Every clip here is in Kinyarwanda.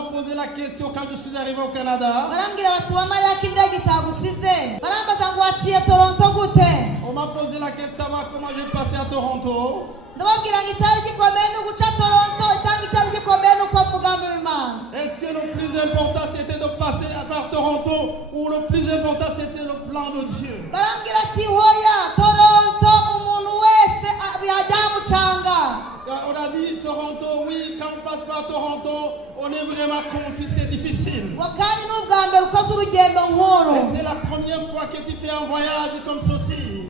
m'a posé la question quand je suis arrivé au Canada. On m'a posé la question de savoir comment j'ai passé à Toronto. Est-ce que le plus important c'était de passer par Toronto ou le plus important c'était le plan de Dieu? On a dit Toronto, oui, quand on passe par Toronto, on est vraiment confus, c'est difficile. Et c'est la première fois que tu fais un voyage comme ceci.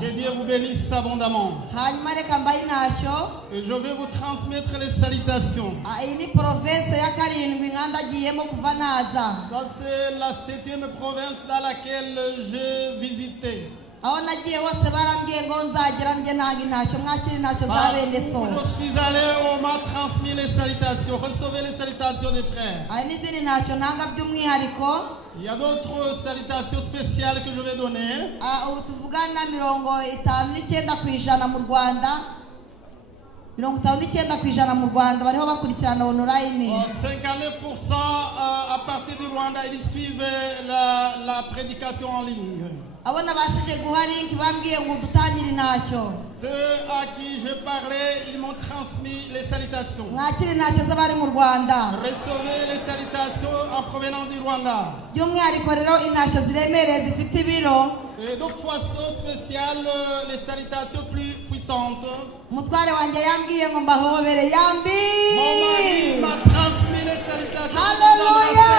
Que Dieu vous bénisse abondamment. Et je vais vous transmettre les salutations. Ça c'est la 7e province dans laquelle j'ai visité. Je suis allé, on m'a transmis les salutations. Recevez les salutations des frères. Il y a d'autres salutations spéciales que je vais donner. 59% à partir du Rwanda, ils suivent la prédication en ligne. Ceux à qui je parlais, ils m'ont transmis les salutations. Recevez les salutations en provenance du Rwanda. Et d'autres fois spéciales, les salutations plus puissantes. Mon mari m'a transmis les salutations. Alléluia.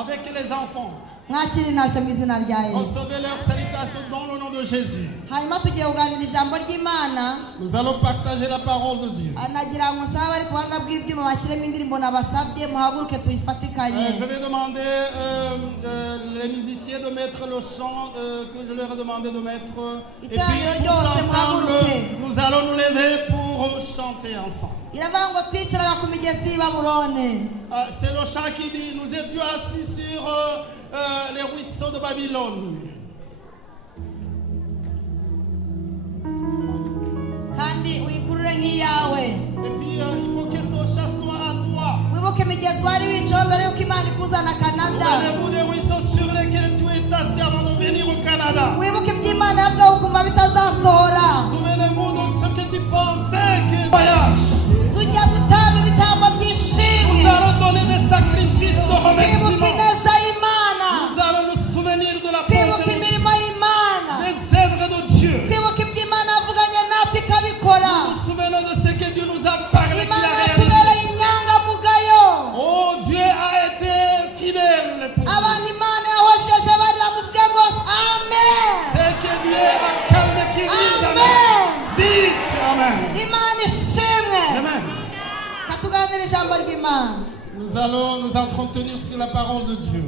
Avec les enfants. Recevez leurs salutations dans le nom de Jésus. Nous allons partager la parole de Dieu. Je vais demander les musiciens de mettre le chant que je leur ai demandé de mettre. Et puis tous ensemble, nous allons nous lever pour chanter ensemble. C'est le chant qui dit, nous étions assis sur les ruisseaux de Babylone. Et puis il faut que ce chant soit à toi. Souvenez-vous des ruisseaux sur lesquels tu es assis avant de venir au Canada. Souvenez-vous de ce que tu pensais que voyage. Nous allons donner des sacrifices de remerciement. Nous allons nous souvenir de la bonté de Dieu, des œuvres de Dieu. Nous nous souvenons de ce que Dieu nous a parlé, qu'il a réalisé. Oh, Dieu a été fidèle pour nous. C'est que Dieu a calmé qu'il dise Amen. Dites Amen. Amen. Nous allons nous entretenir sur la parole de Dieu.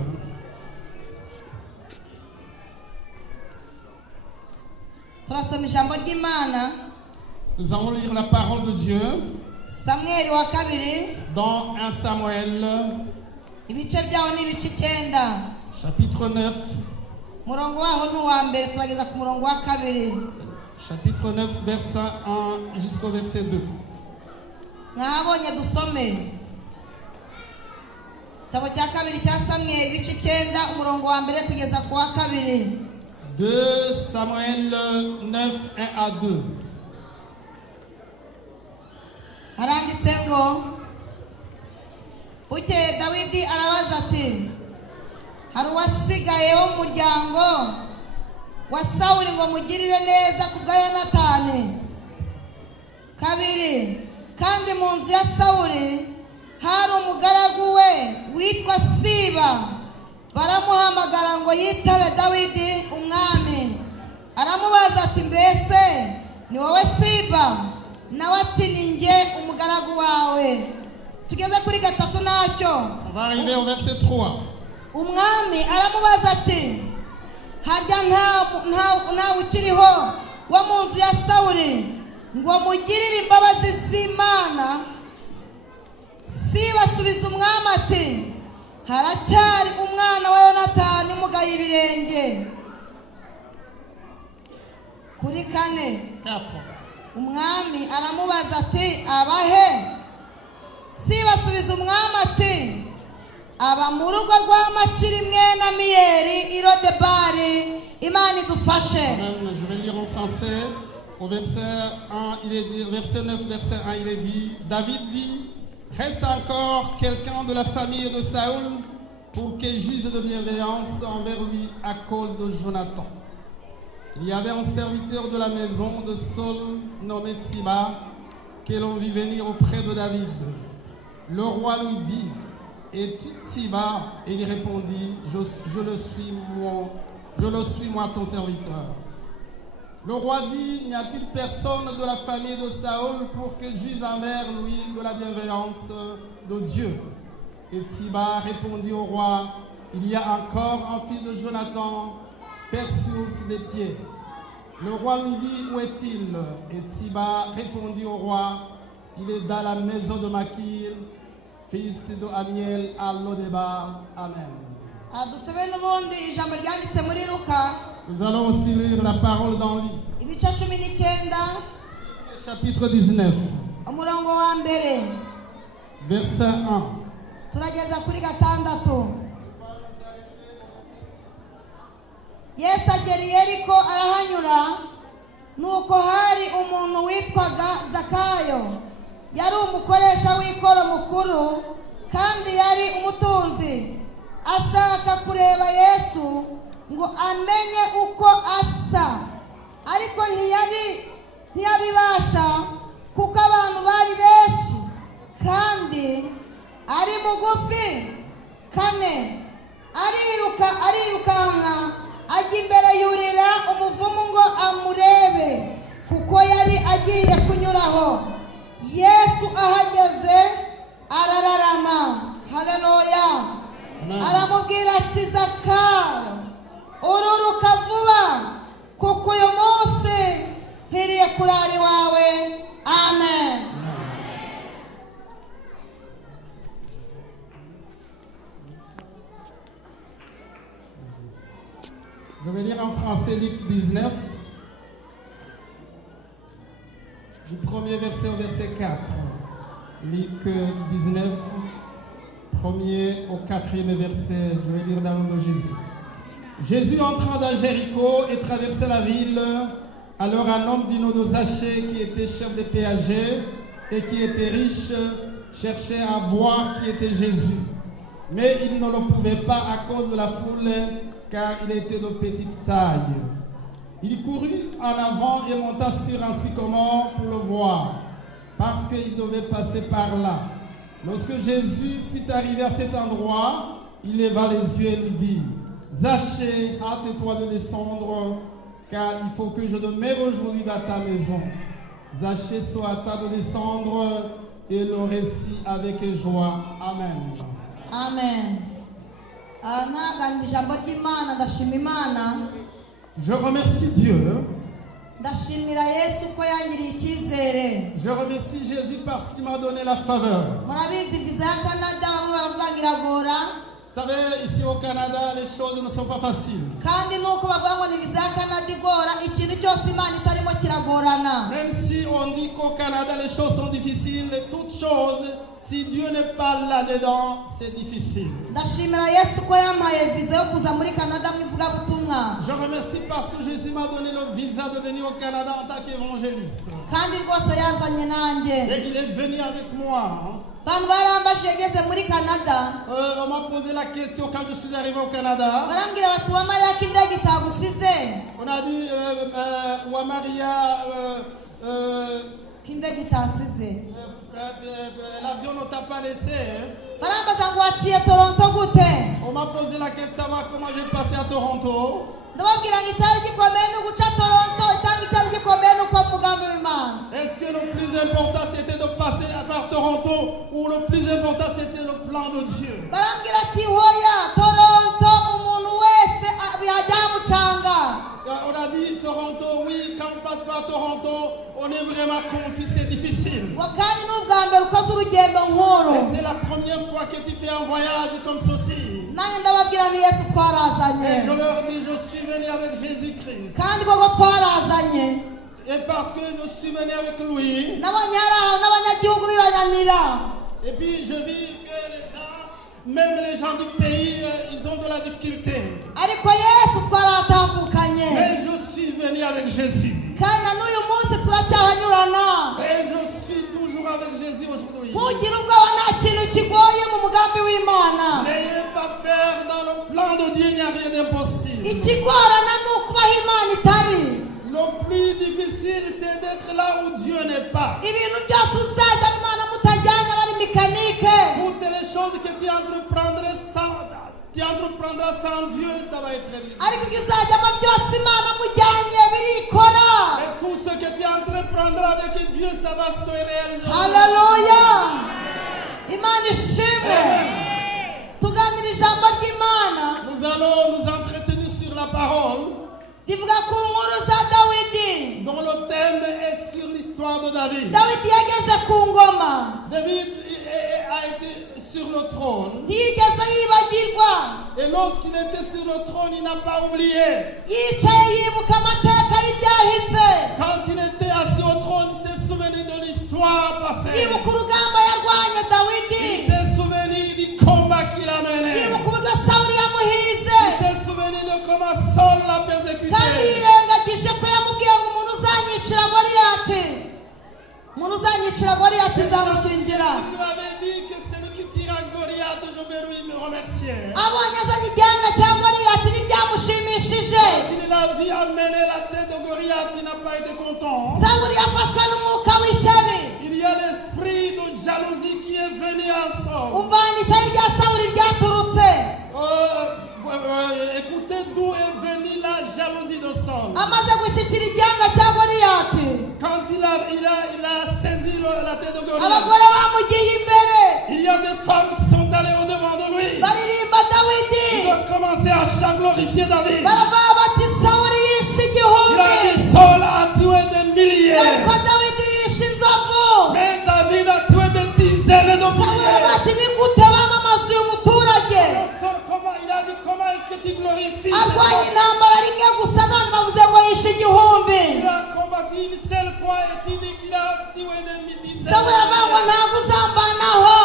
Nous allons lire la parole de Dieu dans 1 Samuel chapitre 9. Chapitre 9, verset 1 jusqu'au verset 2. 2 Samuel 9, 1 à 2. Haranditse ngo Bukeye Dawidi arabaza ati hari uwasigaye wo mu muryango wa Sawuli ngo mugirire neza ku bwa Yonatani. 2 kandi mu nzu ya Sawuli hari umugaragu we witwa Siba, baramuhamagara ngo yitabe Dawidi umwami. Aramubaza ati mbese ni wowe Siba? Nawe ati ni nje umugaragu wawe. Tugeze kuri 3 nacyo. On va arriver au verset 3. Umwami aramubaza ati harya nta ukiriho wo mu nzu ya Sawuli ngo mugirire imbabazi z'Imana? Siba asubiza umwami ati haracyari umwana wa Yonatani umugaye ibirenge. Kuri 4. umwami aramubaza ati abahe Siba basubiza umwami ati aba mu rugo rwa Makiri mwene Amiyeli i Lodebari Imana idufashe. Je vais lire en français. Au verset 1, il est dit, verset 9, verset 1, il est dit, David dit, reste encore quelqu'un de la famille de Saül pour qu'il juge de bienveillance envers lui à cause de Jonathan. Il y avait un serviteur de la maison de Saül nommé Tsiba que l'on vit venir auprès de David. Le roi lui dit, es-tu Tsiba? Et il répondit, je le suis moi ton serviteur. Le roi dit, n'y a-t-il personne de la famille de Saül pour que juge envers lui de la bienveillance de Dieu? Et Tsiba répondit au roi, il y a encore un fils de Jonathan, Persius des pieds. Le roi lui dit, où est-il? Et Tsiba répondit au roi, il est dans la maison de Makir, fils de Amiel à Lodebar. Amen. Nous allons aussi lire la parole dans lui. Chapitre 19. Verset 1. Yesu agera i Yeriko arahanyura nuko hari umuntu witwaga Zakayo yari umukoresha w'ikoro mukuru kandi yari umutunzi ashaka kureba Yesu ngo amenye uko asa ariko ntiyabibasha kuko abantu bari benshi kandi ari mugufi. Kane arirukanka ajya imbere yurira umuvumu ngo amurebe kuko yari agiye kunyuraho. Yesu ahageze arararama. Haleluya. Aramubwira ati Zakayo ururuka vuba kuko uyu munsi mpiriye kurara iwawe. Amen. Je vais lire en français Luc 19, du premier verset au verset 4. Luc 19, premier au quatrième verset. Je vais lire dans le nom de Jésus. Jésus entrant dans Jéricho et traversait la ville. Alors un homme du nom de Zachée, qui était chef des péagers et qui était riche, cherchait à voir qui était Jésus. Mais il ne le pouvait pas à cause de la foule, car il était de petite taille. Il courut en avant et monta sur un sycomore pour le voir, parce qu'il devait passer par là. Lorsque Jésus fut arrivé à cet endroit, il leva les yeux et lui dit, Zachée, hâte-toi de descendre, car il faut que je demeure aujourd'hui dans ta maison. Zachée se hâta de descendre et le récit avec joie. Amen. Amen. Je remercie Dieu. Je remercie Jésus parce qu'il m'a donné la faveur. Vous savez, ici au Canada, les choses ne sont pas faciles. Même si on dit qu'au Canada, les choses sont difficiles, toutes choses, si Dieu n'est pas là-dedans, c'est difficile. Je remercie parce que Jésus m'a donné le visa de venir au Canada en tant qu'évangéliste. Et il est venu avec moi. On m'a posé la question quand je suis arrivé au Canada. On a dit, Wamaria, l'avion ne t'a pas laissé. On m'a posé la question de savoir comment je vais passer à Toronto. Est-ce que le plus important c'était de passer par Toronto ou le plus important c'était le plan de Dieu? On a dit Toronto, oui, quand on passe par Toronto, on est vraiment confus, c'est difficile. Et c'est la première fois que tu fais un voyage comme ceci. Et je leur dis, je suis venu avec Jésus-Christ. Et Et parce que je suis venu avec lui, nabonye hari aho n'abanyagihugu bibananira et puis je vis que les gens, même les gens du pays, ils ont de la difficulté. ariko yesu twaratambukanye Mais je suis venu avec Jésus. kandi na n'uyu munsi turacyahanyurana Et je suis toujours avec Jésus aujourd'hui. ntugire ubwoba nta kintu kigoye mu mugambi w'imana N'ayez pas peur, dans le plan de Dieu, il n'y a rien d'impossible. ikigorana ni ukubaho imana itari Le plus difficile, c'est d'être là où Dieu n'est pas. ibintu byose uzajya imana mutajyanye bari mekanike Toutes les choses que tu entreprendras sans Dieu, ça va être difficile. ariko ibyo uzajyamo byose imana mujyanye birikora Et tout ce que tu entreprendras avec Dieu, ça va se réaliser. haleluya imana ishimwe tuganira ijambo ry'imana Nous allons nous entretenir sur la parole, rivuga ku nkuru za dawidi dont le thème est sur l'histoire de David. dawidi yageze ku ngoma David a été sur le trône. ntiyigeze yibagirwa Et lorsqu'il était sur le trône, il n'a pas oublié. yicaye yibuka amateka y'ibyahise Quand il était assis au trône, il s'est souvenu de l'histoire passée. yibuka urugamba yarwanye dawidi Il s'est souvenu du combat qu'il a mené. yibuka uburyo sawuli yamuhize Il s'est souvenu de comment Saul l'a kandi persécuté. yirengagije ko yamubwiye ngo umuntu uzanyicira goriyati nzamushingira Il lui avait dit que celui qui tira Goliath, je vais lui me remercier. abonye azanye igihanga cya goriyati ntibyamushimishije Quand il a vu amener la tête de Goliath, il n'a pas été content. sawuli yafashwe n'umwuka w'ishyari Il y a l'esprit de jalousie qui est venu en Saul. umvana ishyari rya sawuli ryaturutse Écoutez d'où est venue la jalousie de Saul. amaze gushyikira igihanga cya goriyati Quand il a saisi la tête de Goliath, abagore bamugiye imbere il y a des femmes qui sont allées au-devant de lui. baririmba dawidi Ils ont commencé à glorifier David. baravuga bati sawuli yishe Il igihumbi a dit Saul a tué des milliers. ariko dawidi yishe inzovu Mais David a tué des dizaines de sawuli milliers. bati ni gute bamamaza uyu muturage Alors Saul, il a dit comment est-ce que tu glorifies cet arwanya homme? intambara rimwe gusa none bavuze ngo yishe igihumbi Il a combattu une seule fois et tu dis qu'il a tué des dizaines sawuli aravuga ngo de milliers. ntabwo uzambanaho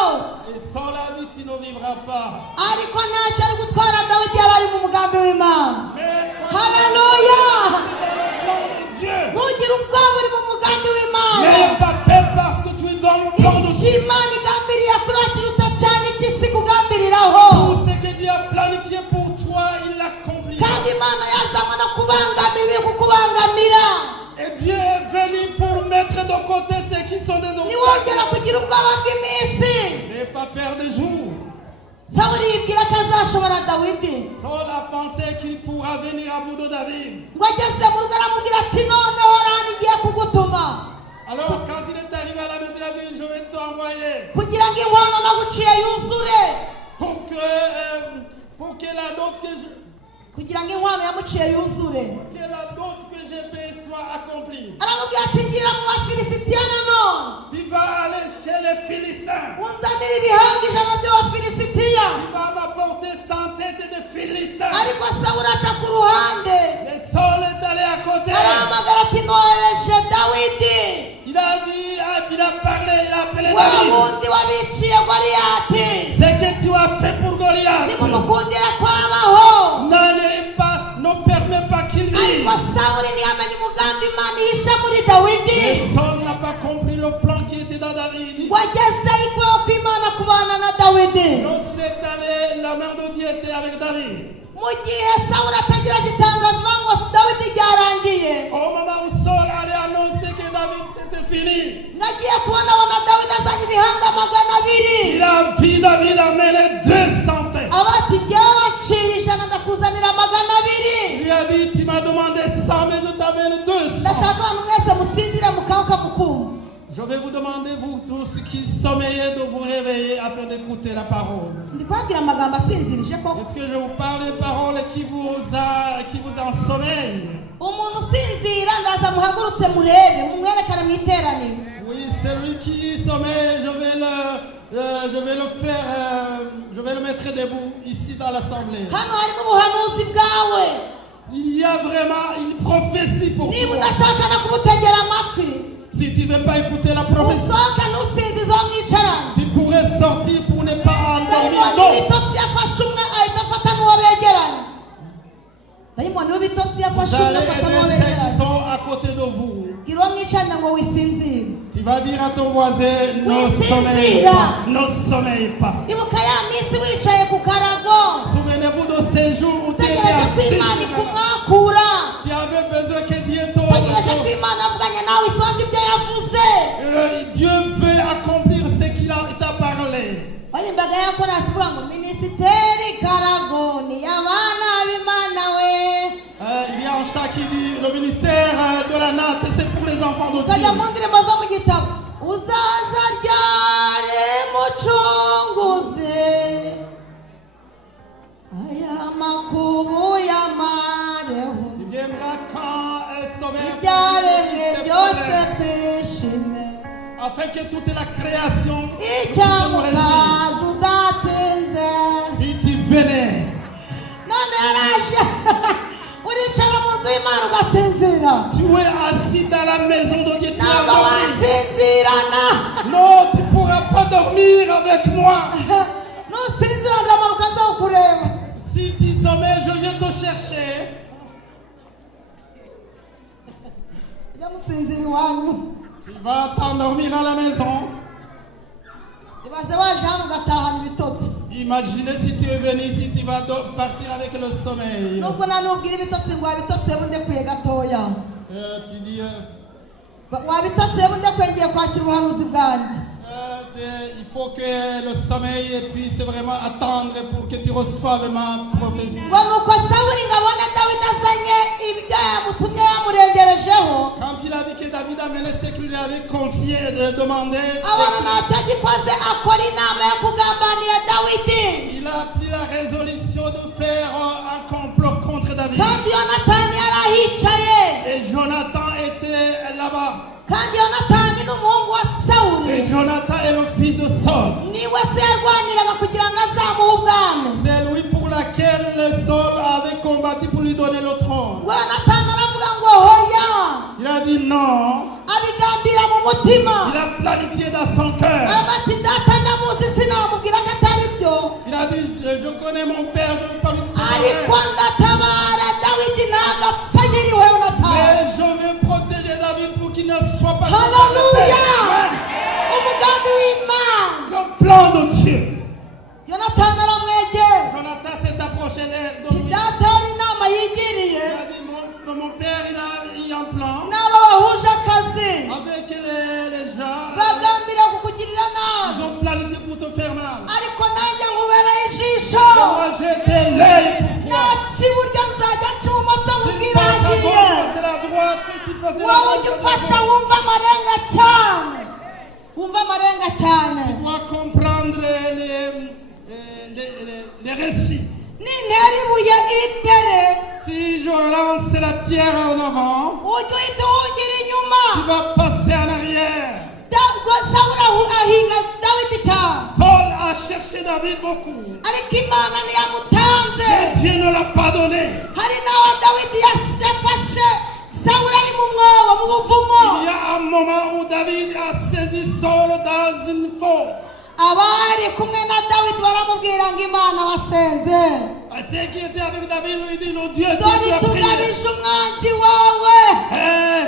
Et Saul a dit tu ne vivras pas. ariko ntacyo ari gutwara dawidi yari ari mu mugambi w'imana Mais quand haleluya c'est dans le plan de Dieu, ntugire ubwoba uri mu mugambi w'imana n'aie pas peur parce que tu es dans le plan de icyo Dieu. imana igambiriye kuri kiruta cyane icy'isi kugambiriraho Tout ce que Dieu a planifié pour toi, il l'accomplit. kandi imana yazanywe no kubangamira kukubangamira Et Dieu est venu pour mettre de côté ceux qui sont des hommes. niwongera kugira ubwoba bw'iminsi N'aie pas peur des jours. sawuli yibwira ko azashobora dawidi Saul a pensé qu'il pourra venir à bout de David. ngo ageze mu rugo aramubwira ati noneho rani igiye kugutuma Alors quand il est arrivé à la maison, il a dit je vais t'envoyer kugira ngo inkwano naguciye yuzure pour que la dot que kugira ngo inkwano yamuciye yuzure j'ai payée soit accomplie. aramubwira ati ngira mu bafilisitiya nanone Tu vas aller chez les Philistins. unzanira ibihanga ijana by'abafilisitiya Tu vas m'apporter 100 têtes de Philistins. ariko sawuli aca ku ruhande Et Saul est allé à côté. arahamagara ati nohereje dawidi Il a dit, il a parlé, il a appelé wa David. wundi wabiciye goriyati Ce que tu as fait pour Goliath, nimumukundira kwabaho ne permet pas qu'il vive. ariko sawuli ntiyamenye umugambi imana ihisha muri dawidi Et Saul n'a pas compris le plan qui était dans David. ngo ageze ariko ko imana kubana na dawidi Lorsqu'il est allé, la main de Dieu était avec David. mu gihe sawuli ategereje itangazo ivuga ngo dawidi ryarangiye Au moment où Saul allait annoncer que David c'était fini, nagiye kubona abona dawidi azanye ibihanga 200 il a vu David amener 200 têtes. aba ati ngewe waciye ijana ndakuzanira 200 Il lui a dit, tu m'as demandé 100, mais je t'amène 200. ndashaka abantu mwese musinzire mukawuka mukumva Je vais vous demander, vous tous qui sommeillez, de vous réveiller afin d'écouter la parole. ndi kubabwira amagambo asinzirije ko Est-ce que je vous parle des paroles qui vous ensommeillent? umuntu usinzira ndaza muhagurutse murebe mumwerekane mu iteraniro Oui, celui qui sommeille, je vais le mettre debout ici dans l'assemblée. hano harimo ubuhanuzi bwawe Il y a vraiment une prophétie pour toi. niba udashaka no kumutegera amatwi Si tu ne veux pas écouter la prophétie, usohoke ntusinzize aho mwicaranye tu pourrais sortir pour ne pas endormir dayimoni d'autres. w'ibitotsi yafashe umwe ahita afata n'uwo begeranye dayimoni w'ibitotsi Vous yafashe umwe allez afata n'uwo aider ceux begeranye qui sont à côté de vous. gira uwo mwicaranye ngo wisinzire Tu vas dire à ton voisin, ne Oui, sommeille Cynthia. pas, ne sommeille pas. ibuka ya minsi wicaye ku karago Souvenez-vous de ces jours où tu étais utegereje ko assis. imana ikumwakura Tu avais besoin que Dieu utegereje ko te... imana avuganye nawe isoza ibyo yavuze Dieu veut accomplir ce qu'il t'a parlé. warimbaga yakora asivuga ngo minisiteri karago ni y'abana b'imana we Il y a un chat qui dit, le ministère de la natte, c'est pour les enfants de ukajya Dieu. mu ndirimbo zo mu gitabo uzaza ryari mucunguze aya makubu y'amareho Tu viendras quand un sauveur ibyaremwe pour byose nous, twishime afin que toute la création puisse se réjouir. icyamukaza udatinze Si tu venais, none yaraje uricara mu nzu y'imana ugasinzira tu es assis dans la maison de Dieu. Tu vas ntabwo dormir. wasinzirana Non, tu ne pourras pas dormir avec moi. nusinzira ndamanuka zo kureba Si tu sommeilles, je viens te chercher. ujya musinzira iwanyu Tu vas t'endormir à la maison. ibaze waje hano ugatahana ibitotsi Imaginez si tu es venu ici, tu vas partir avec le sommeil. nubwo nanubwira ibitotsi ngo wabitotsi yewe ndekuye gatoya Tu dis, wabitotsi yewe ndekuye ngiye kwakira ubuhanuzi bwanjye il faut que le sommeil puisse vraiment attendre pour que tu reçoives ma prophétie. ngo nuko sawuli ngo abone dawidi azanye ibyo yamutumye yamurengerejeho Quand il a dit que David a mené ce qu'il lui avait confié de demander, abona ntacyo gikoze akora inama yo kugambanira dawidi il a pris la résolution de faire un complot contre David. kandi yonatani yari ahicaye Et Jonathan était là-bas. kandi yonatani n'umuhungu wa sawuli Et Jonathan est le fils de Saul. niwe se yarwaniraga kugira ngo azamuhe ubwami C'est lui pour laquelle Saul avait combattu pour lui donner le trône. ngo yonatani aravuga ngo hoya Il a dit non. abigambira mu mutima Il a planifié dans son cœur. aravuga ati data ndamuzi sinamubwira ko atari byo Il a dit, je connais mon père, je ne veux pas lui ariko dire. ndatabara dawidi ntabwo apfa nyiriwe yonatani Mais je vais protéger David pour qu'il ne soit pas haleluya Amen. umugambi w'imana Le plan de Dieu. yonatani aramwegera Jonathan s'est approché de lui. data hari inama yigiriye Il a dit, mon père, il a eu un plan n'abo bahuje akazi avec les gens. bagambira kukugirira nabi Ils ont planifié pour te faire mal. ariko nanjye nkubera ijisho Et moi, j'étais l'œil pour toi. naca iburyo nzajya nca ibumoso Si nkubwira passe à ahagiye gauche, passer à droite. Si passer à wowe droite, ujya passer à ufasha gauche. wumva amarenga cyane wumva amarenga cyane Tu dois comprendre les récits. nintera ibuye imbere Si je lance la pierre en avant, ujya uhita uhungira inyuma tu vas passer en arrière. sawuli ahinga dawidi cyane Saul a cherché David beaucoup. ariko imana ntiyamutanze Mais Dieu ne l'a pas donné. hari n'aho dawidi yafashe sawuli ari mu mwobo mu buvumo Il y a un moment où David a saisi Saul dans une fosse. abari kumwe na dawidi baramubwira ngo imana wasenze Ceux qui étaient avec David lui dit, le Dieu dore qui a prié. itugabije umwanzi wawe Eh,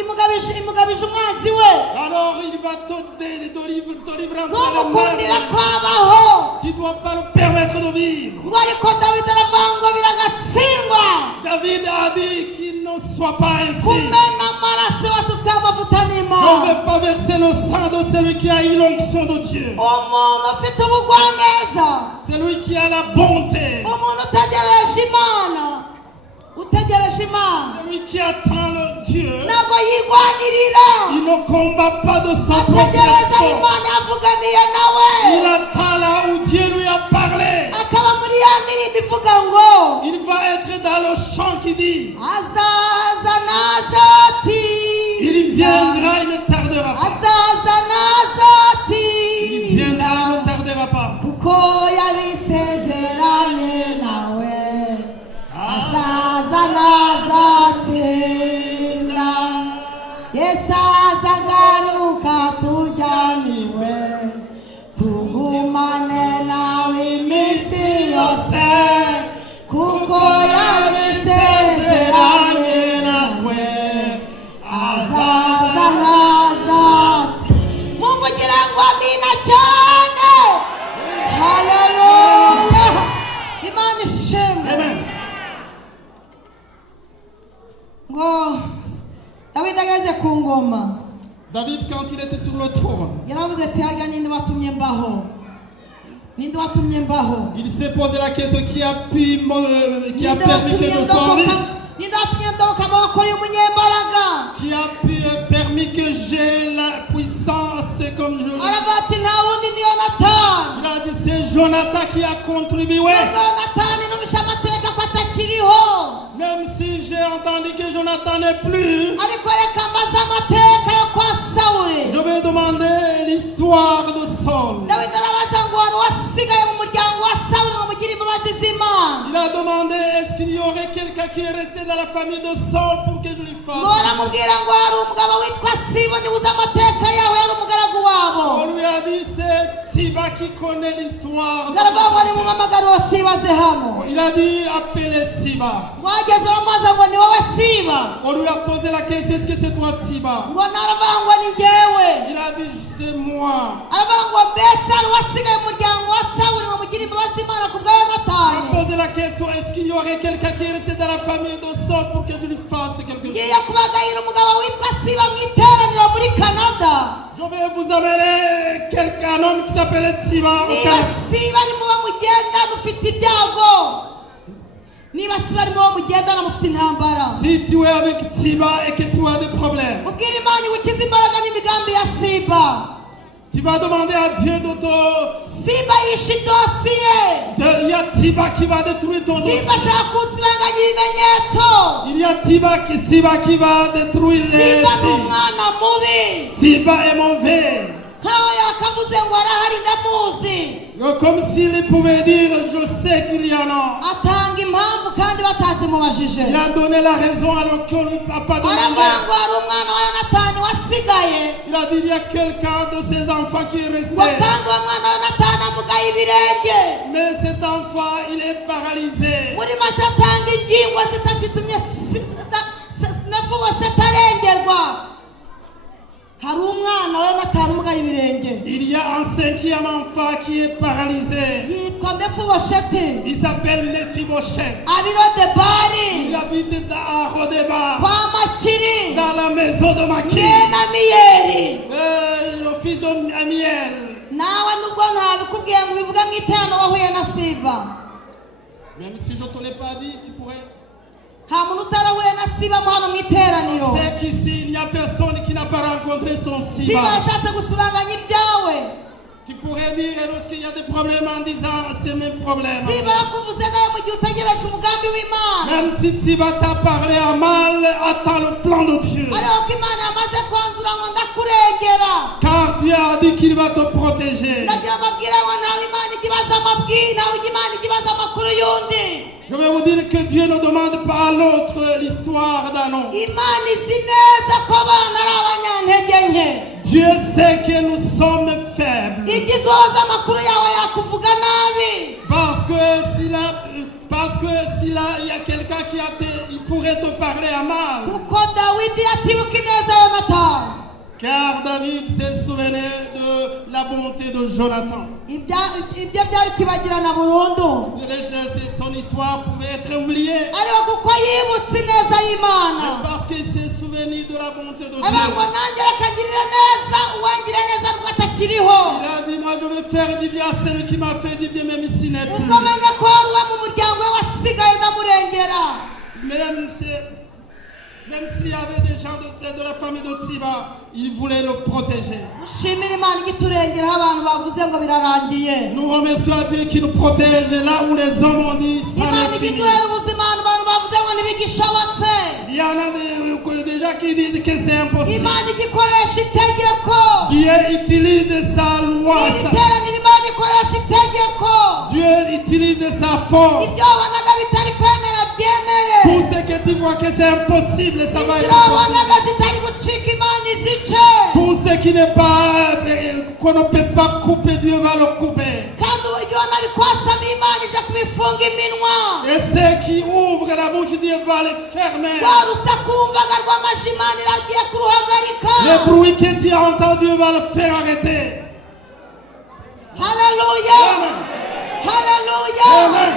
imugabije umwanzi we alors il va te livrer entre ntumukundira les ko mains. abaho Tu ne dois pas le permettre de vivre. ngo ariko dawidi aravuga ngo biragatsindwa David a dit qu'il ne soit pas ainsi. kumena amaraso wasutsweho amavuta Je ne n'imana vais pas verser le sang de celui qui a eu l'onction de Dieu. umuntu ufite ubugwaneza Celui qui a la bonté. umuntu utegereje imana utegereje imana Celui qui attend le Dieu. ntabwo yirwanirira Il ne combat pas de sa propre ategereza force. imana yavuganiye nawe Il attend là où Dieu lui a parlé. akaba muri ya ndirimbo ivuga ngo Il va être dans le chant qui dit, azaza nazati il viendra, il ne tardera pas. azaza nazati Il viendra, il ne tardera pas. kuko yabisezeranye nawe azaza yesazagaruka tujyaniwe tugumane nawe iminsi yose kuko yabisezeranye natwe azaza nkaza mumugira ngo amina cyane haleluya imana ishimwe ngo David ageze ku ngoma. David, quand il était sur le trône, il s'est posé la question qui a permis que je sois riche, qui a permis que j'ai la puissance comme je l'ai. Il a dit c'est Jonathan qui a contribué. Même si j'ai entendu que Jonathan n'est plus, je vais demander l'histoire de Saul. Il a demandé est-ce qu'il y aurait quelqu'un qui est resté dans la famille de Saul pour que je lui fasse. On lui a dit c'est Siba qui connaît l'histoire. Il a dit appelez Siba. On lui a posé la question est-ce que c'est toi Siba? Il a dit c'est moi. On a posé la question est-ce qu'il y aurait quelqu'un qui est resté dans la famille de Saul pour que je lui fasse quelque chose? Je vais vous amener un homme qui s'appelle Siba. Si tu es avec Siba et que tu as des problèmes, tu vas demander à Dieu de te... Il y a Siba qui va détruire ton dossier. Il y a Siba qui va détruire les signes. Siba est mauvais. Comme s'il pouvait dire je sais qu'il y en a. Il a donné la raison alors qu'on ne lui a pas demandé. Il a dit il y a quelqu'un de ses enfants qui est resté. Mais cet enfant il est paralysé. Il y a un cinquième enfant qui est paralysé. Il s'appelle Mephibosheth. Il habite à Rodeba, dans la maison de Maki, le fils de Amiel. Même si je ne te l'ai pas dit, tu pourrais. C'est qu'ici il n'y a personne qui n'a pas rencontré son Siba. Tu pourrais dire lorsqu'il y a des problèmes en disant c'est mes problèmes. Même si Siba t'a parlé à mal, attends le plan de Dieu. Car Dieu a dit qu'il va te protéger. Je vais vous dire que Dieu ne demande pas à l'autre l'histoire d'un homme. Dieu sait que nous sommes faibles. Parce que s'il y a quelqu'un il pourrait te parler à mal. Car David s'est souvenu de la bonté de Jonathan. Son histoire pouvait être oubliée. Mais parce qu'il s'est souvenu de la bonté de Dieu. Il a dit moi je vais faire du bien à celui qui m'a fait du bien même s'il n'est plus. Même s'il y avait des gens de la famille de Siba, il voulait le protéger. Nous remercions Dieu qui nous protège là où les hommes ont dit ça n'est fini. Il y en a déjà qui disent que c'est impossible. Dieu utilise sa loi. Dieu utilise sa force. Tout ce que tu vois que c'est impossible, ça va être impossible. qui n'est pas, qu'on ne peut pas couper, Dieu va le couper. kandi uburyo nabikwasamo Imana ije kubifunga iminwa. Et ceux qui ouvrent la bouche, Dieu va les fermer. rwa rusaku wumvaga rw'amajwi Imana iragiye kuruhagarika. Le bruit que tu entends, Dieu va le faire arrêter. Haleluya, Amen. haleluya. Amen.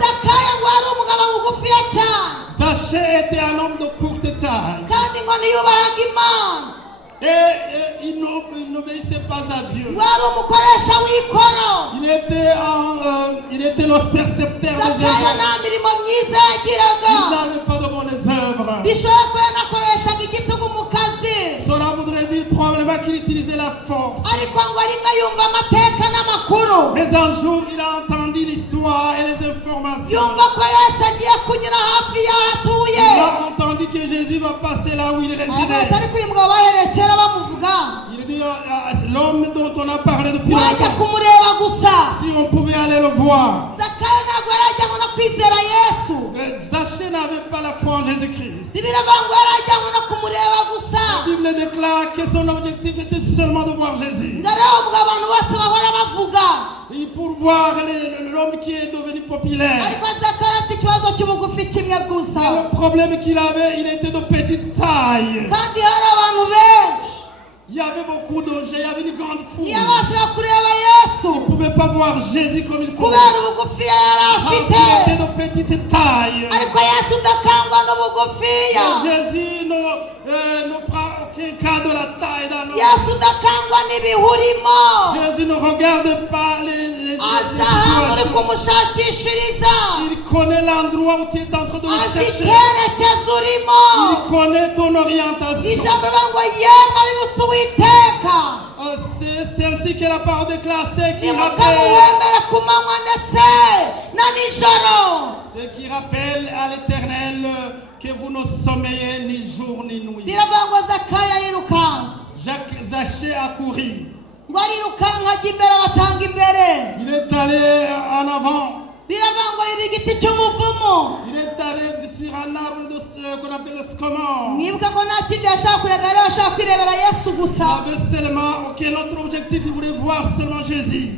Zakayo ngo yari umugabo mugufiya cyane Zachée était un homme de courte taille. kandi ngo ntiyubahaga Imana. Et il n'obéissait pas à Dieu. ngo yari umukoresha w'ikoro. Il était le percepteur des Zakayo œuvres. nta mirimo myiza Il yagiraga. n'avait pas de bonnes œuvres. bishoboye ko yanakoreshaga igitugu mu kazi. Cela voudrait dire probablement qu'il utilisait la force. ariko ngo rimwe yumva amateka n'amakuru. Mais un jour, il a entendu l'histoire et les informations. yumva ko Yesu agiye kunyura hafi y'aho atuye. Il a entendu que Jésus va passer là où il aravuga résidait. ati ariko uyu mugabo baherekera bamuvuga. Il dit, l'homme dont on a parlé depuis wajya longtemps, kumureba gusa. si on pouvait aller le voir. Zakayo ntabwo yari ajyanwe no kwizera Yesu. Zachée n'avait pas la foi en Jésus-Christ. Bibiliya ivuga ngo yari ajyanwe no kumureba gusa. La Bible déclare que son objectif était seulement de voir Jésus. ngo arebe ubwo abantu bose bahora bavuga. Et pour voir l'homme qui est devenu populaire. ariko Zakayo afite ikibazo cy'ubugufi kimwe gusa. Et le problème qu'il avait, il était de petite taille. kandi hari abantu benshi Il y avait beaucoup de gens, il y avait une grande foule. ntiyabashaga kureba Yesu Il ne pouvait pas voir Jésus comme il faut. kubera ubugufi yari Parce afite. qu'il était de petite taille. ariko Yesu udakangwa n'ubugufiya. Jésus ne prend aucun cas de la taille dans nos... Yesu udakangwa n'ibihurimo. Jésus ne regarde pas les azi ahantu uri situations. kumushakishiriza. Il connaît l'endroit où tu es en train de le azi chercher. icyerekezo urimo. Il connaît ton orientation. ijambo rivuga ngo yemwe abibutsa Uwiteka C'est ainsi que la parole déclare ceux qui rappellent. nimukamuhembere ku manywa ndetse na nijoro. Ceux qui rappellent à l'Éternel que vous ne sommeillez ni jour ni nuit. biravuga ngo Zakayo arirukanse. Zachée a couru. ngo arirukanka ajya imbere batanga imbere. Il est allé en avant. biravuga ngo yiri igiti cy'umuvumo. Il est allé sur un arbre de ce qu'on appelle le scomor. mwibuka ko nta kindi yashaka kurega yari ashaka kwirebera Yesu Il gusa. avait seulement aucun autre objectif, il voulait voir seulement Jésus.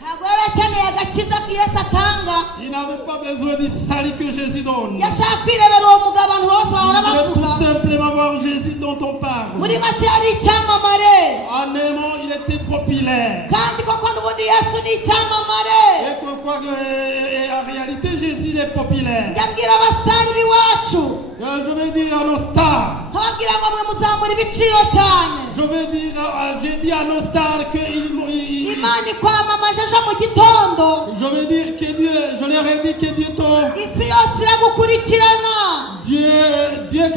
ntabwo yari akeneye agakiza Yesu atanga. Il n'avait pas besoin du salut que Jésus donne. yashaka kwirebera uwo mugabo abantu bose bahora Il voulait bavuga. tout simplement voir Jésus dont on parle. muri make yari icyamamare. En aimant, il était populaire. kandi koko n'ubundi Yesu ni icyamamare. Et pourquoi en réalité Jésus il est populaire. yabwira abasitari b'iwacu. Je vais dire à nos stars. ababwira ngo mwe muzamura ibiciro cyane. Je veux dire, j'ai dit à nos stars que imana ikwamamaje ejo mu gitondo. je veux dire que Dieu, je leur ai dit que Dieu isi yose iragukurikirana.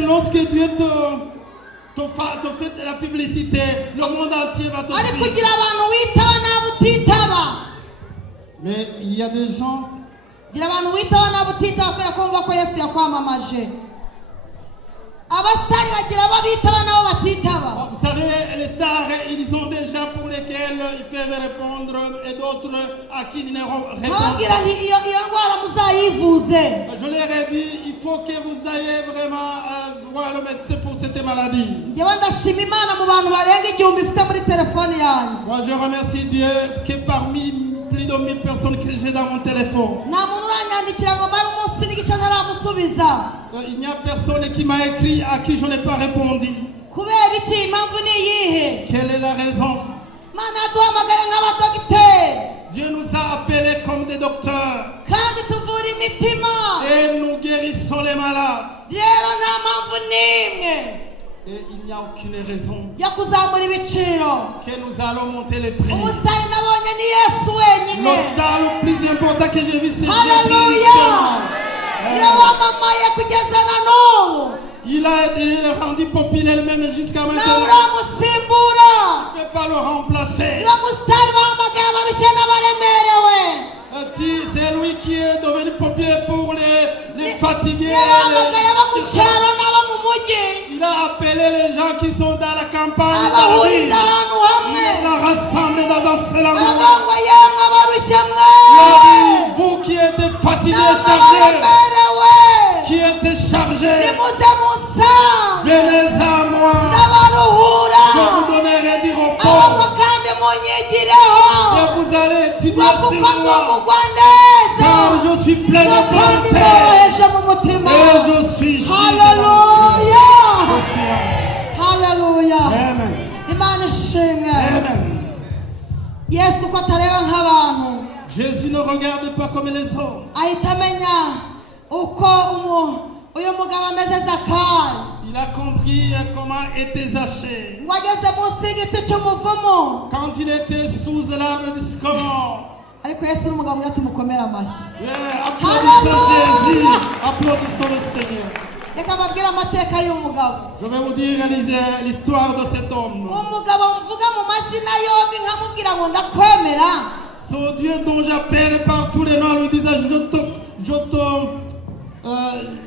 lorsque Dieu te fait la publicité, le monde entier va te ari suivre. kugira abantu witaba n'abo utitaba. Mais il y a des gens, gira abantu witaba n'abo utitaba kubera ko wumva ko Yesu yakwamamaje. abasitari bagira abo bitaba n'abo batitaba. vous savez, les stars, ils ont des gens pour lesquels ils peuvent répondre et d'autres à qui ils ne répondent ababwira pas. nti iyo ndwara muzayivuze. Je leur ai dit, il faut que vous ayez vraiment voir le médecin pour cette maladie. njyewe ndashima Imana mu bantu barenga 1000 ifite muri telefone yanjye. Moi, je remercie Dieu que parmi plus de 1000 personnes que j'ai dans mon téléphone, nta muntu uranyandikira ngo mare umunsi n'igice ntaramusubiza. il n'y a personne qui m'a écrit à qui je n'ai pas répondu. kubera iki? impamvu ni iyihe? Quelle est la raison? Imana yaduhamagaye nk'abadogiteri Dieu nous a appelés comme des docteurs kandi tuvura imitima. et nous guérissons les malades. rero nta mpamvu n'imwe Et il n'y a aucune raison yo kuzamura ibiciro. que nous allons monter les prix. umusitari nabonye ni Yesu wenyine. Le star le plus important que j'ai vu, c'est Jésus haleluya. seulement. niwe wamamaye kugeza na n'ubu. Il est rendu populaire même jusqu'à nawe maintenant. uramusimbura. On ne peut pas le remplacer. niwe musitari bahamagaye abarushye n'abaremerewe. C'est lui qui est devenu populaire pour les fatigués. niwe bahamagaye abo mu cyaro n'abo mu mujyi. Il a appelé les gens qui sont dans la campagne, dans la abahuriza ville. ahantu Il hamwe. les a rassemblés dans un seul endroit. aravuga ngo yemwe abarushye Il a mwe. dit, vous qui êtes fatigués, namwe chargés, abaremerewe. qui êtes chargés, nimuze musange venez à moi. ndabaruhura. Je vous donnerai du tu Dieu sur moi. Car je suis plein de bonté. Et je suis juste. Hallelujah. Hallelujah. Amen. Imana ishimwe. Amen. Yesu kuko atareba nk'abantu. Jésus ne regarde pas comme les hommes. Ahita amenya uko uyu mugabo ameze Zakayo. Il a compris comment était Zachée. Ngo ageze munsi y'igiti cy'umuvumo. Quand il était sous l'arbre du sycomore. Ariko Yesu n'umugabo ati mukomere amashyi. Applaudissons Jésus. Applaudissons le Seigneur. Reka mbabwire amateka y'umugabo. Je vais vous dire l'histoire de cet homme. Umugabo mvuga mu mazina yombi nkamubwira ngo ndakwemera. Ce Dieu dont j'appelle par tous les noms lui disait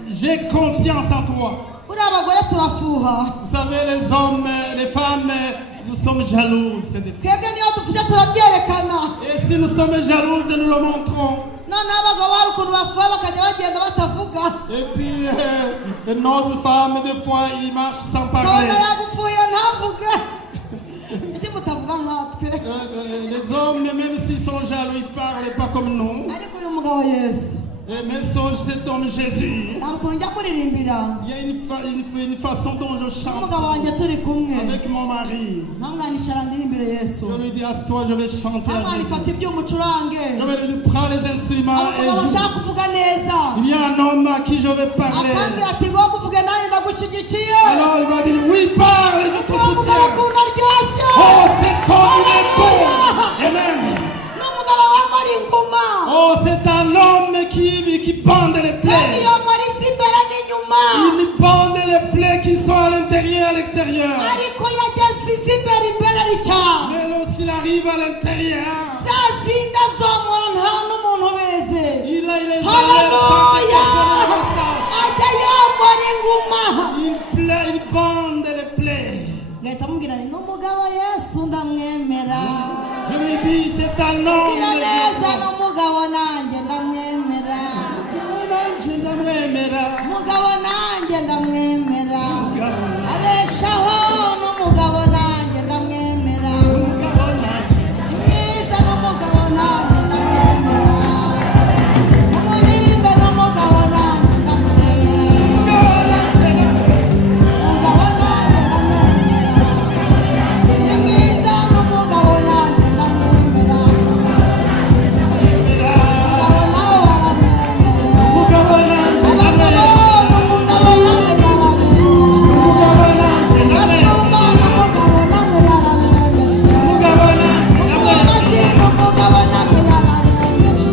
j'ai confiance en toi. Uri abagore turafuha. Vous savez, les hommes, les femmes, nous sommes jalouses. Twebwe niyo dufite turabyerekana. Et si nous sommes jalouses, nous le montrons. Noneho abagabo hari ukuntu bafuha bakajya bagenda batavuga. Et puis, notre femme, des fois, il marche sans parler. Kabona yagufuye ntavuge. Iti mutavuga nkatwe. Les hommes, même s'ils sont jaloux, ils ne parlent pas comme nous. Ariko uyu mugabo Yesu. Et même cet homme Jésus, Hari ukuntu njya kuririmbira. il y a une façon dont je chante Umugabo wanjye turi kumwe. avec mon mari. Ntamwanicara ndirimbire Yesu. Je lui dis, assis-toi, je vais chanter à Ntamwani fata Jésus. ibyuma ucurange. Je vais lui prendre les instruments et Abagabo je... bashaka kuvuga neza. Il y a un homme à qui je vais parler. Akambwira ati ngo kuvuge nanjye ndagushyigikiye. Alors il va dire, oui, parle, je te Uwo mugabo soutiens. akunda aryoshye. Oh, cet homme, il est beau. Amen. N'umugabo wamara inguma. Oh, c'est un homme qui bande les Kandi plaies. iyo mari si imbere n'inyuma. Il bande les plaies qui sont à l'intérieur et à l'extérieur. Ariko yageze izi imbere cyane. Mais lorsqu'il arrive à l'intérieur, Za zindi azomora nta n'umuntu ubizi. il les Haleluya. enlève. Ajya yomora inguma. Il bande les plaies. Ngahita amubwira nti n'umugabo Yesu ndamwemera. Je lui dis, c'est un homme. Mbwira neza n'umugabo nanjye ndamwemera. Umugabo nanjye ndamwemera. Abeshaho n'umugabo nanjye ndamwemera. Mwiza n'umugabo nanjye ndamwemera. Umuririmbe n'umugabo nanjye ndamwemera. Umugabo nanjye ndamwemera. Ni mwiza n'umugabo nanjye ndamwemera. Umugabo nawe waramwemera. Umugabo nanjye Abagabo n'umugabo nawe barabemeje. Bashumba n'umugabo nawe yarabemeje. Umugabo nanjye Umubaji n'umugabo nawe yarabemeje.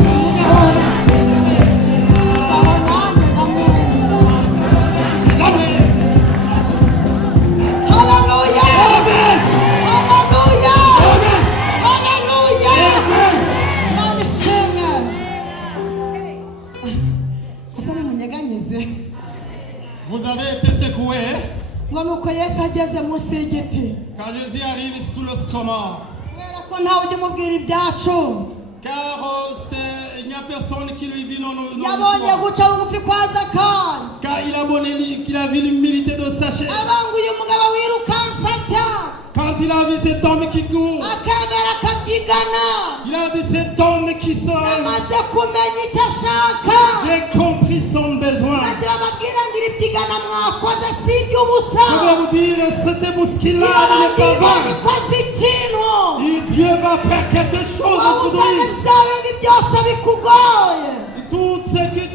Umugabo nanjye ndamwemera. Haleluya! Haleluya! Haleluya! Imana ishimwe. Asa nimunyeganyeze. Vous avez été secoué Ngo nuko Yesu ageze munsi y'igiti. quand Jésus arrive sous le sycomore. Kubera ko ntawe ujya umubwira ibyacu. Car il n'y a personne qui lui dit non, non, non. Yabonye guca bugufi kwa Zakayo. Car il a vu l'humilité de Zachée. Abanguye umugabo wirukansa atya. Quand il a vu cet homme qui court, Akemera akabyigana. il a vu cet homme qui sort. Amaze kumenya icyo ashaka. J'ai compris son besoin. Agira amabwira ngira ibyigana mwakoze si Je iby'ubusa. vais vous dire, cette bousculade Niba n'est pas Imana vaine. ikoze ikintu. Et Dieu va faire quelque chose Wowe uzane aujourd'hui. bya bindi byose bikugoye. Tout ce qui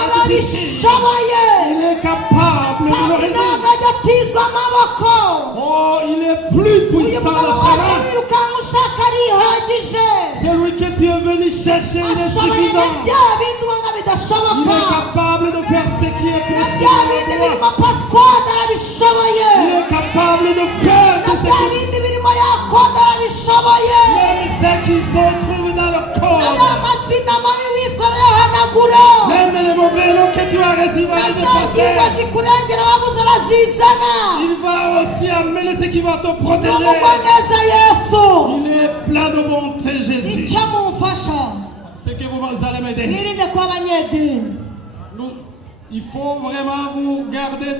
Arabishoboye. il est capable de le Kandi résoudre. ntabwo ajya atizwa amaboko. Oh, il est plus Uyu puissant mugabo de waje cela. wirukanka ushaka arihagije. Celui que tu es venu chercher, il est Ashoboye na suffisant. bya bindi ubona Il bidashoboka. est capable de faire ce qui est Na possible. bya bindi birimo Pascal arabishoboye. Il est capable de faire Na tout ce bya qui bindi birimo Yakobo arabishoboye. même ce qui se trouve dans le corps. Aya mazina mabi wiswe arayahanagura. Même les mauvais noms que tu as reçus va Na les za ngingo effacer. zikurengera wabuze arazizana. Il va aussi amener ce qui va te protéger. N'umugwaneza Yesu. Il est plein de bonté, Jésus. Icyo mumfasha. Ce que vous allez m'aider. Mwirinde kuba abanyedini. Il faut vraiment vous garder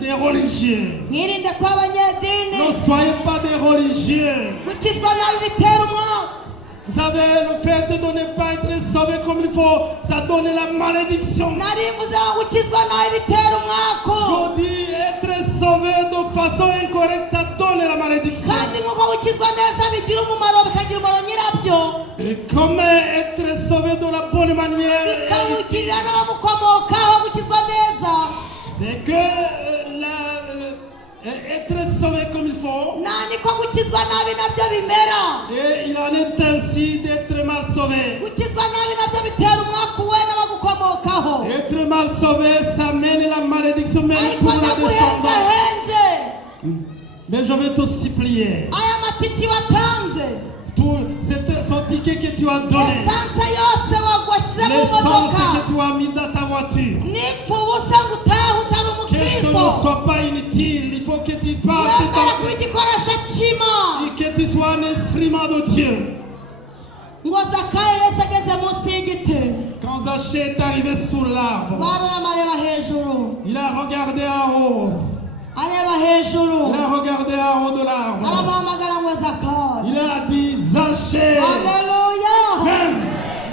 des religieux. Mwirinde kuba abanyedini. Ne soyez pas des religieux. Gukizwa nabi bitera umwaka. Vous savez, le fait de ne pas être sauvé comme il faut, ça donne la malédiction. narimbuze ngo gukizwa nabi bitera umwako Je dis être sauvé de façon incorrecte, ça donne la malédiction. kandi nk'uko gukizwa neza bigira umumaro bikagira umumaro nyirabyo Et comment être sauvé de la bonne manière, bikamugirira n'abamukomokaho gukizwa neza c'est que être sauvé comme il faut. nta niko gukizwa nabi nabyo bimera Et il en est ainsi d'être mal sauvé. gukizwa nabi nabyo bitera umwaka we n'abagukomokaho Être mal sauvé, ça mène la malédiction même ariko pour la descendance. ndaguhenzahenze Mais je vais te supplier. aya matiti watanze Tout son ticket que tu as donné, esanse yose wagwashyize mu l'essence modoka que tu as mis dans ta voiture, nipfa ubusa ngo utahe utari que ce umukristo ne soit pas inutile. Il faut que tu passes wemere kuba igikoresho cy'imana et que tu sois un instrument de Dieu. ngo zakayo yesu ageze munsi y'igiti Quand Zachée est arrivé sous l'arbre, bararama areba hejuru il a regardé en haut. areba hejuru Il a regardé en haut de l'arbre. aramuhamagara ngo zakayo Il a dit, Zachée, haleluya viens.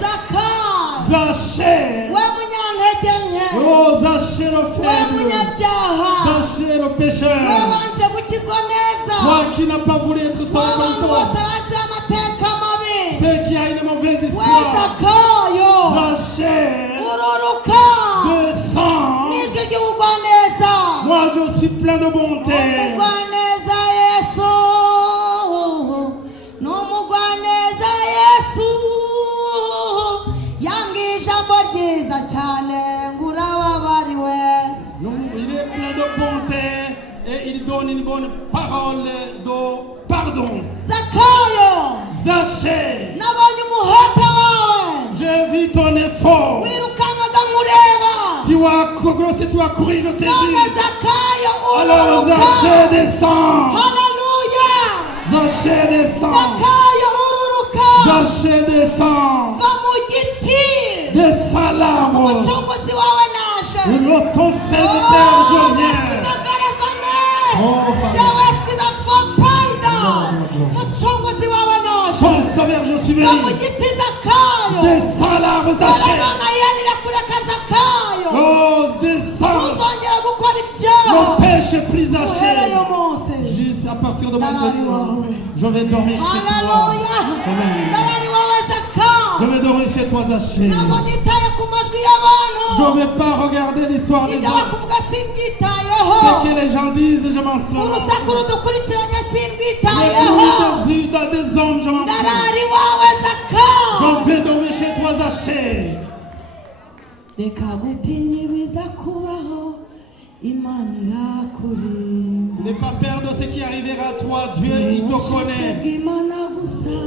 zakayo Zachée. we munyantege nke Oh, Zachée le we faible. munyabyaha Zachée le we pécheur. wanze gukizwa neza Toi qui n'as pas voulu être sauvé comme abantu toi. bose bazi amateka mabi Ceux qui a une mauvaise we histoire. zakayo Zachée, ururuka descends. n'ijwi ry'ubugwaneza Moi, je suis plein de bonté. umugwaneza yesu n'umugwaneza yesu yambwiye ijambo ryiza cyane ngo urababariwe Non, il est plein de bonté et il donne une bonne parole de pardon. zakayo Zachée, nabonye umuhate wawe j'ai vu ton effort. wirukankaga nkureba Lorsque tu as couru, je t'ai none vu. zakayo Alors ururuka Zachée descend. haleluya Zachée descend. zakayo ururuka Zachée descend. va mu giti Descends l'arbre. umucunguzi wawe naje Et ton serviteur, je viens. Oh, mucunguzi wawe naje ton sauveur, je suis va mu venu. giti zakayo Descends l'arbre, Zachée. none yenira kureka zakayo Oh, descends. ntuzongera gukora ibyaha Ne pêche plus, uhereye Zachée. umunsi Juste à partir de Darari maintenant, wawe. je vais dormir chez toi. haleluya Amen. ndarari wawe zakayo Je vais dormir chez toi, Zachée. ntabwo nitaye ku majwi y'abantu Je ne vais pas regarder l'histoire des ibyo hommes. bakuvuga simbyitayeho Ce que les gens disent, je m'en souviens. urusaku rudukurikiranye Les simbyitayeho bruits de vue des hommes, je m'en souviens. ndarari wawe zakayo Je vais dormir chez toi, Zachée. reka gutinya ibiza kubaho imana irakurinda N'aie pas peur de ce qui arrivera à toi. Dieu, il te connaît. imana gusa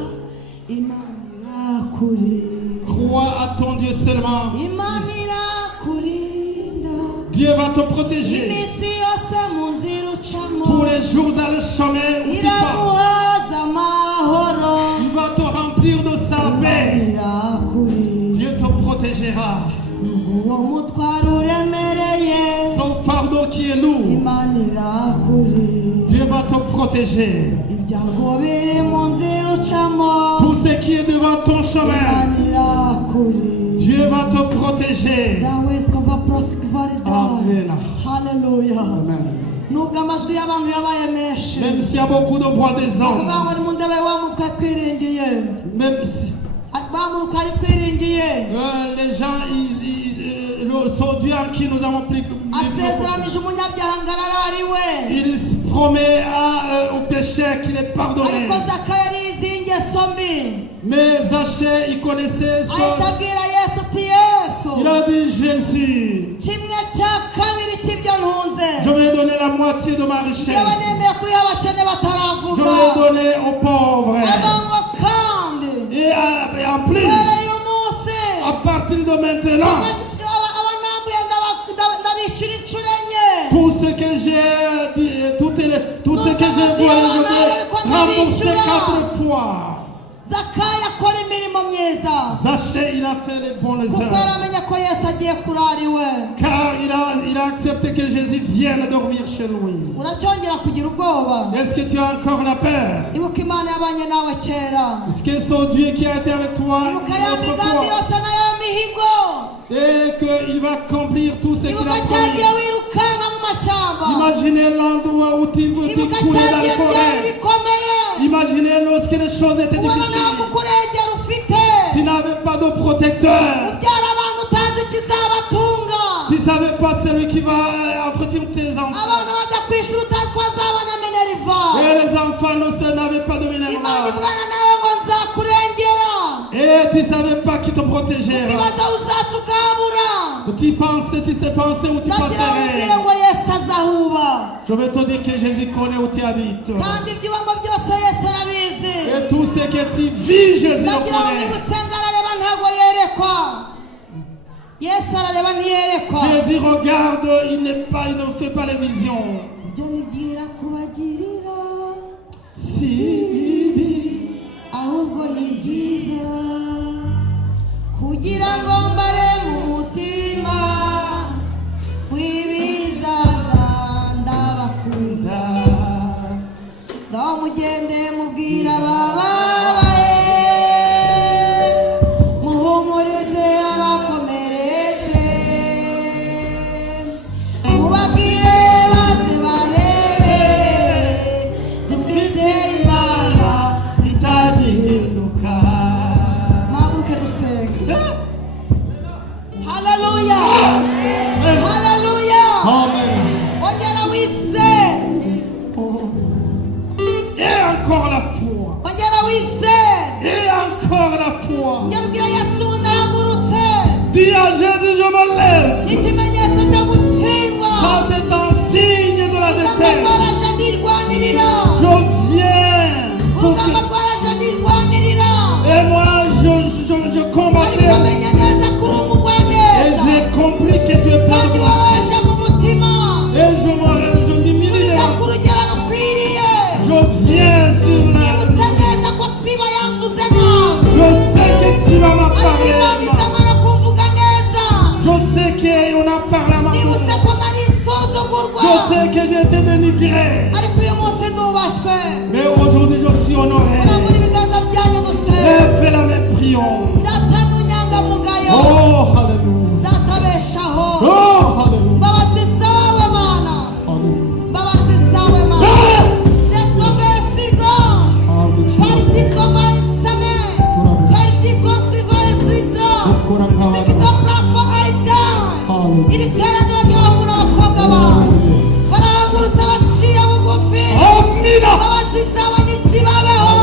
imana irakurinda Crois à ton Dieu seulement. imana irakurinda Dieu va te protéger. iminsi yose mu nzira ucamo Tous les jours dans le chemin où tu passes. iraguhaza amahoro Il va te remplir de sa paix. irakurinda Dieu te protégera. uwo mutwaro uremereye Son fardeau qui est lourd. imana irakurinda Dieu va te protéger. ibyago biri mu nzira ucamo Tout ce qui est devant ton chemin, imana irakurinda Dieu va te protéger. dawescova prosikvarida Amen. haleluya Amen. nubwo amajwi y'abantu yabaye menshi Même s'il y a beaucoup de voix des hommes, kuvuga ngo ni mu ndebe wa mutwe twiringiye même si wa mutwe twari twiringiye les gens, ce Dieu en qui nous avons pris, asezeranije umunyabyaha ngo ararariwe il promet au péché qu'il est pardonné. ariko zakayo yarizi ingeso mbi Mais Zachée, il connaissait ahita ça. abwira yesu ati yesu Il a dit, Jésus, kimwe cya kabiri cy'ibyo ntunze je vais donner la moitié de ma yewe richesse. nemeye kuyiha abakene Je bataravuga vais donner aux pauvres. abango kandi Et en plus, uhereye umunsi à partir de maintenant, abanambuye ndabishyura inshuro enye tout ce que j'ai dit, tout ce que j'ai volé, je vais rembourser 4 fois. Zakayo akora imirimo myiza Zachée, il a fait les bonnes kuko œuvres. yaramenya ko Yesu agiye kurara iwe. Car il a accepté que Jésus vienne dormir chez lui. Uracyongera kugira ubwoba? Est-ce que tu as encore la peur? Ibuka Imana yabanye nawe kera. Est-ce que c'est Dieu qui a été avec toi Ibuka ya migambi autrefois? yose na ya mihigo. Et qu'il va accomplir tout ce qu'il a Ibuka promis. cyagiye wirukanka mu mashamba. Imaginez l'endroit où tu Ibuka courais dans cyagiye les byari forêts. bikomeye. Imaginez lorsque les choses étaient ubona ntabwo difficiles. kurengera ufite. Tu n'avais pas de protecteur. ubyara abantu utazi ikizabatunga. Tu ne savais pas celui qui va entretenir tes enfants. abana bajya ku ishuri utazi ko bazabona minerva. Et les enfants n'avaient pas de Imana minerval. ivugana nawe ngo nzakurengera. Et tu ne savais pas qui te protégeait. ukibaza aho uzaca ukabura. Tu sais penser où tu ndagira ngo ubwire passerais. ngo Yesu azahuba. Je veux te dire que Jésus connaît où tu habites. kandi ibyo ubamo byose Yesu arabizi. Et tout ce que tu vis, Jésus le ndagira ngo connaît. mwibutse ngo arareba ntabwo yerekwa. Yesu arareba ntiyerekwa. Jésus regarde, il ne fait pas les visions. ibyo nibwira kubagirira Si bibi, ahubwo ni byiza kugira ngo mbare mu mutima w'ibizaza ndabakunda. ngaho mugende mubwira abababaye muhumurize abakomeretse mubabwire baze barebe dufite Imana itagihinduka. mabuke dusenge. haleluya Amen. haleluya. Amen. ongera wizere. Et encore la foi. ongera wizere. Et encore la foi. ongera ubwira Yesu ndahagurutse. Dis à Jésus, je me lève. ikimenyetso cyo gutsindwa. Ça, c'est un signe de la urugamba défaite. rwaraje ndirwanirira. Je viens pour urugamba que... rwaraje ndirwanirira. Et moi, je ariko combattais. menya neza kuri Et umugwaneza. j'ai compris que tu es plein kandi de gloire. woroheje mu mutima. Et je m'humilie subiza devant. ku rugero rukwiriye. Je viens sur la... nibutse neza ko siba yamvuze nabi. Je sais que tu vas ariko m'apparler. Imana izamara kumvuga neza. Je sais qu'on a parlé à ma nibutse bouche. ko nari insuzugurwa. Je sais que j'ai été dénigré. ariko uyu munsi ndubashwe. Mais aujourd'hui, je suis honoré. urambura ibiganza byanyu dusenge. Lève la main, prions. data n'unyangamugayo. Oh, hallelujah. data beshaho. Oh, hallelujah. mbabazi zawe mana. Hallelujah. mbabazi zawe mana. descoversino. Faritiscovani same. Faritiscovani Sikidopra Aidan. Iri teraniro ry'abahungu n'abakobwa bawe. barahagurutse baciye bugufi. Amina. mbabazi zawe ntizibabeho.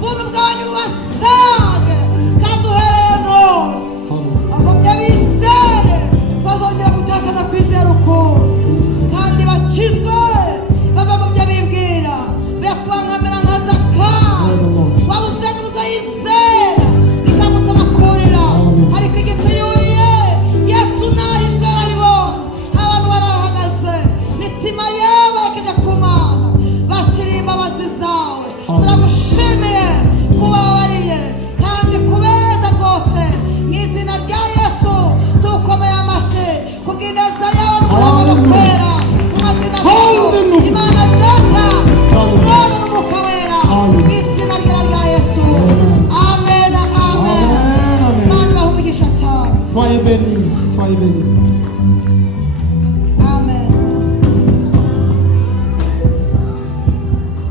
buntu bwawe nibubasange kandi uhereye none. ababye bizere bazongera gutakaza kwizera ukuntu kandi bakizwe bava mu byo bibwira be kubangamira nka Zakayo wabuze nubwo yizera bikamusaba kurira ariko igiti yuriye Yesu nahishwe arabibonye abantu barahagaze mitima yabo yakajya ku Mana bakiriye imbabazi zawe turagushimiye kubabariye kandi kubeza rwose mu izina rya Yesu tukomeye amashyi kubw'ineza yawe n'ukurabona kwe